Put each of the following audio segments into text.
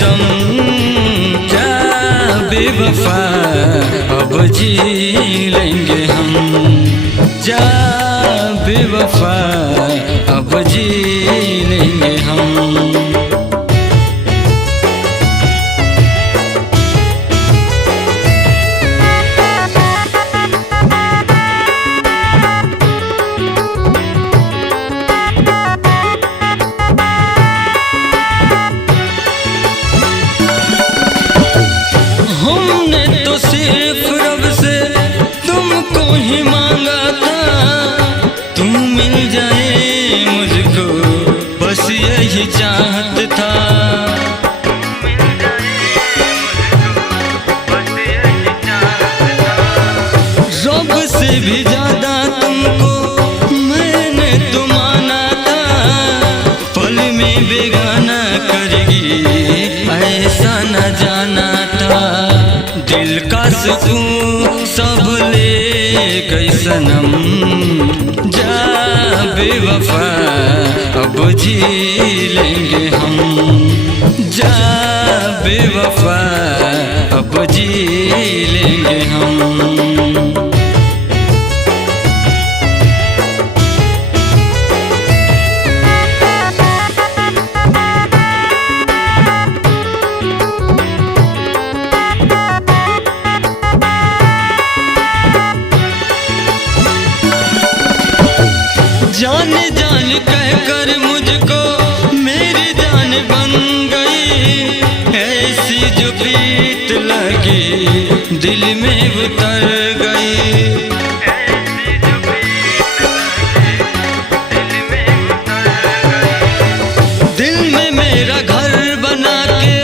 सितम, जा बेवफा अब जी लेंगे हम, जा बेवफा अब जी लेंगे हम। हमने तो सिर्फ रब से तुमको ही मांगा था, तुम मिल जाए मुझको बस यही चाहत था। रब से भी ज्यादा तुमको मैंने तो माना था, पल में बेगाना करेगी ऐसा न जाना था। दिल का सुकून सब ले गई सनम, जा बेवफा अब जी लेंगे हम, जा बेवफा अब जी लेंगे हम। जान जान कहकर मुझको मेरी जान बन गई, ऐसी जो प्रीत लगी दिल में उतर गई। दिल में मेरा घर बना के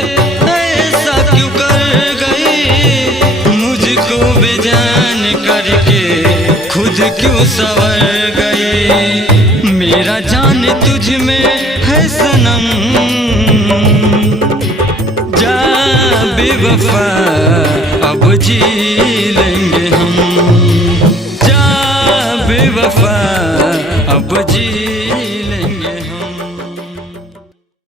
ऐसा क्यों कर गई, मुझको बेजान करके खुद क्यों संवर गई। मेरा जान तुझ में है सनम, जा बेवफा अब जी लेंगे।